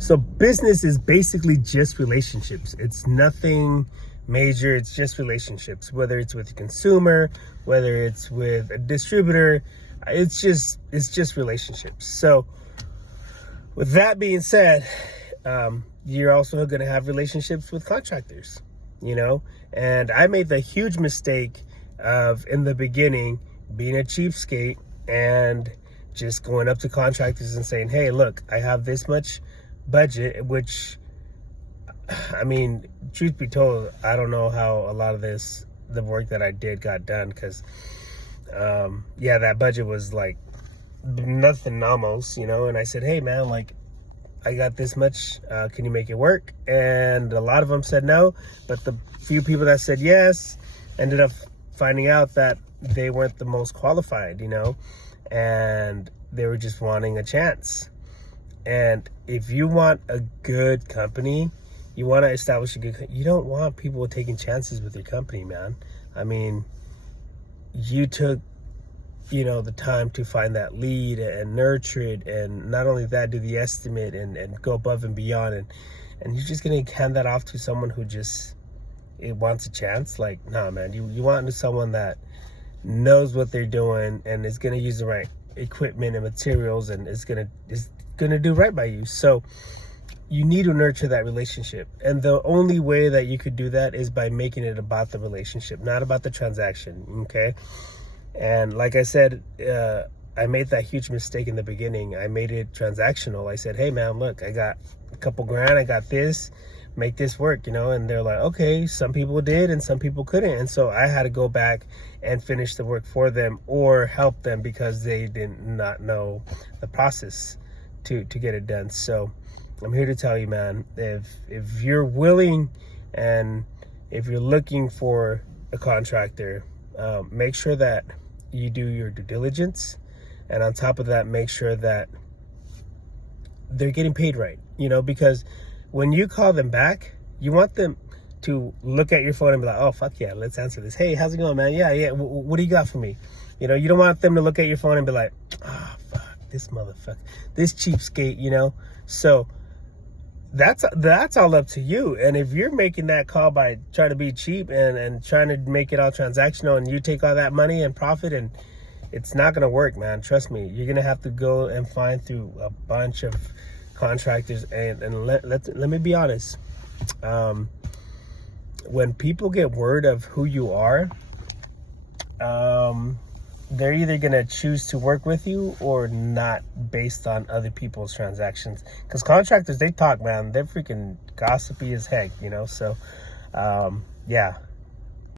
So business is basically just relationships. It's nothing major. It's just relationships, whether it's with a consumer, whether it's with a distributor. It's just relationships. So with that being said, you're also going to have relationships with contractors, and I made the huge mistake of, in the beginning, being a cheapskate and just going up to contractors and saying, hey, look, I have this much budget, which, I mean, truth be told, I don't know how a lot of the work that I did got done, because that budget was like nothing almost, and I said, hey man, like, I got this much, can you make it work? And a lot of them said no, but the few people that said yes ended up finding out that they weren't the most qualified, and they were just wanting a chance. And if you want a good company, you want to establish you don't want people taking chances with your company, man. I mean, you took the time to find that lead and nurture it, and not only that, do the estimate and go above and beyond, and you're just gonna hand that off to someone who just wants a chance. Like, nah man, you want someone that knows what they're doing and is gonna use the right equipment and materials, and is gonna do right by you. So you need to nurture that relationship, and the only way that you could do that is by making it about the relationship, not about the transaction. Okay. And like I said, I made that huge mistake in the beginning. I made it transactional. I said, hey man, look, I got a couple grand, I got this, make this work, and they're like, okay. Some people did and some people couldn't, and so I had to go back and finish the work for them or help them because they did not know the process to get it done. So I'm here to tell you, man, if you're willing and if you're looking for a contractor, make sure that you do your due diligence, and on top of that, make sure that they're getting paid right, because when you call them back, you want them to look at your phone and be like, oh fuck yeah, let's answer this. Hey, how's it going, man? Yeah, what do you got for me? You don't want them to look at your phone and be like, oh fuck, this motherfucker, this cheapskate. So that's all up to you. And if you're making that call by trying to be cheap and trying to make it all transactional, and you take all that money and profit, and it's not going to work, man. Trust me. You're going to have to go and find through a bunch of contractors. And let me be honest. When people get word of who you are, they're either going to choose to work with you or not, based on other people's transactions. Because contractors, they talk, man. They're freaking gossipy as heck, So, yeah.